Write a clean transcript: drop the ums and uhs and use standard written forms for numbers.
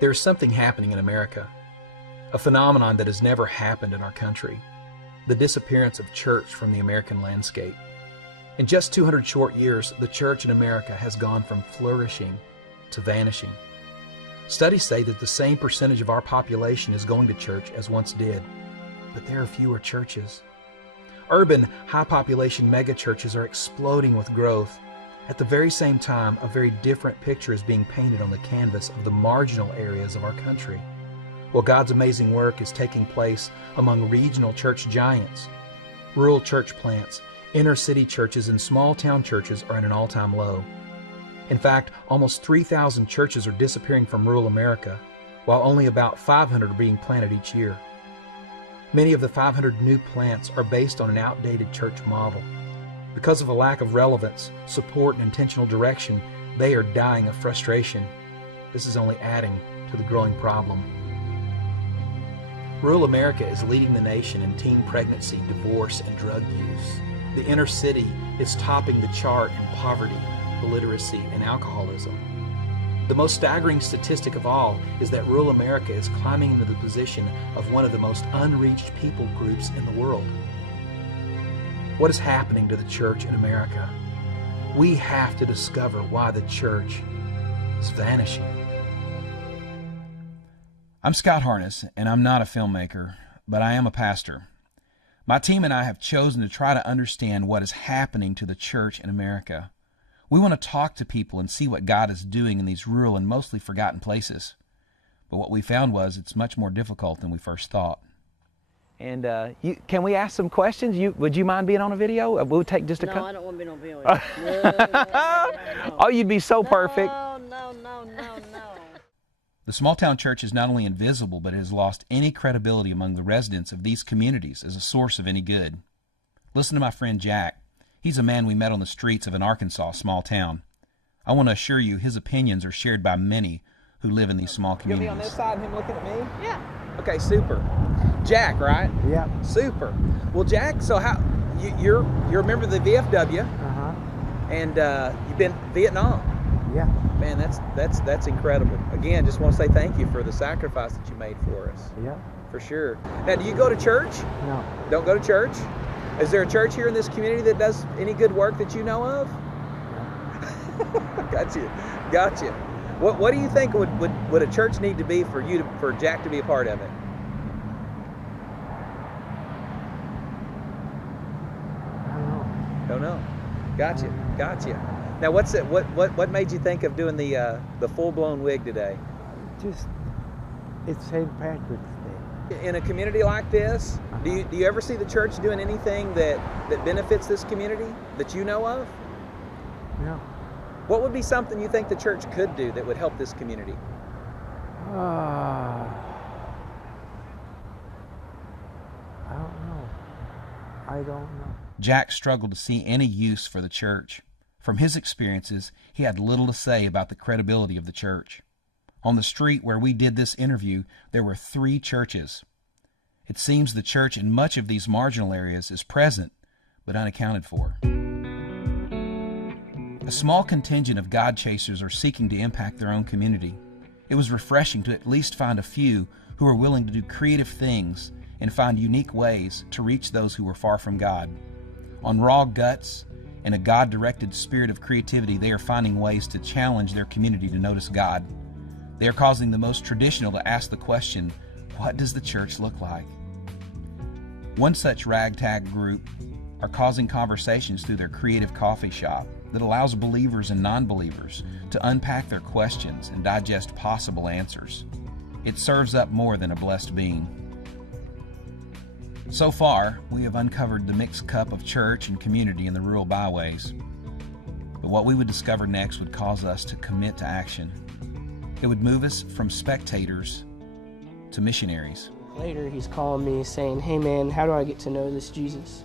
There is something happening in America, a phenomenon that has never happened in our country, the disappearance of church from the American landscape. In just 200 short years, the church in America has gone from flourishing to vanishing. Studies say that the same percentage of our population is going to church as once did, but there are fewer churches. Urban, high-population megachurches are exploding with growth. At the very same time, a very different picture is being painted on the canvas of the marginal areas of our country. While God's amazing work is taking place among regional church giants, rural church plants, inner-city churches, and small-town churches are at an all-time low. In fact, almost 3,000 churches are disappearing from rural America, while only about 500 are being planted each year. Many of the 500 new plants are based on an outdated church model. Because of a lack of relevance, support, and intentional direction, they are dying of frustration. This is only adding to the growing problem. Rural America is leading the nation in teen pregnancy, divorce, and drug use. The inner city is topping the chart in poverty, illiteracy, and alcoholism. The most staggering statistic of all is that rural America is climbing into the position of one of the most unreached people groups in the world. What is happening to the church in America? We have to discover why the church is vanishing. I'm Scott Harness, and I'm not a filmmaker, but I am a pastor. My team and I have chosen to try to understand what is happening to the church in America. We want to talk to people and see what God is doing in these rural and mostly forgotten places. But what we found was it's much more difficult than we first thought. And can we ask some questions? Would you mind being on a video? We'll take just a couple. No, I don't want to be on video. No. Oh, you'd be so perfect. No. The small-town church is not only invisible, but it has lost any credibility among the residents of these communities as a source of any good. Listen to my friend Jack. He's a man we met on the streets of an Arkansas small town. I want to assure you his opinions are shared by many who live in these small communities. You'll be on this side and him looking at me? Yeah. Okay, super. Jack, right? Yeah. Super. Well, Jack, so how you're a member of the VFW, and you've been Vietnam. Yeah. Man, that's incredible. Again, just want to say thank you for the sacrifice that you made for us. Yeah. For sure. Now, do you go to church? No. Don't go to church? Is there a church here in this community that does any good work that you know of? Gotcha. What do you think would a church need to be for Jack to be a part of it? Don't know. Gotcha. Now, what made you think of doing the full-blown wig today? Just, it's St. Patrick's Day. In a community like this, do you ever see the church doing anything that benefits this community that you know of? No. What would be something you think the church could do that would help this community? I don't know. Jack struggled to see any use for the church. From his experiences, he had little to say about the credibility of the church. On the street where we did this interview, there were 3 churches. It seems the church in much of these marginal areas is present, but unaccounted for. A small contingent of God chasers are seeking to impact their own community. It was refreshing to at least find a few who are willing to do creative things and find unique ways to reach those who were far from God. On raw guts and a God-directed spirit of creativity, they are finding ways to challenge their community to notice God. They are causing the most traditional to ask the question, what does the church look like? One such ragtag group are causing conversations through their creative coffee shop that allows believers and non-believers to unpack their questions and digest possible answers. It serves up more than a blessed bean. So far, we have uncovered the mixed cup of church and community in the rural byways. But what we would discover next would cause us to commit to action. It would move us from spectators to missionaries. Later, he's calling me saying, "Hey man, how do I get to know this Jesus?"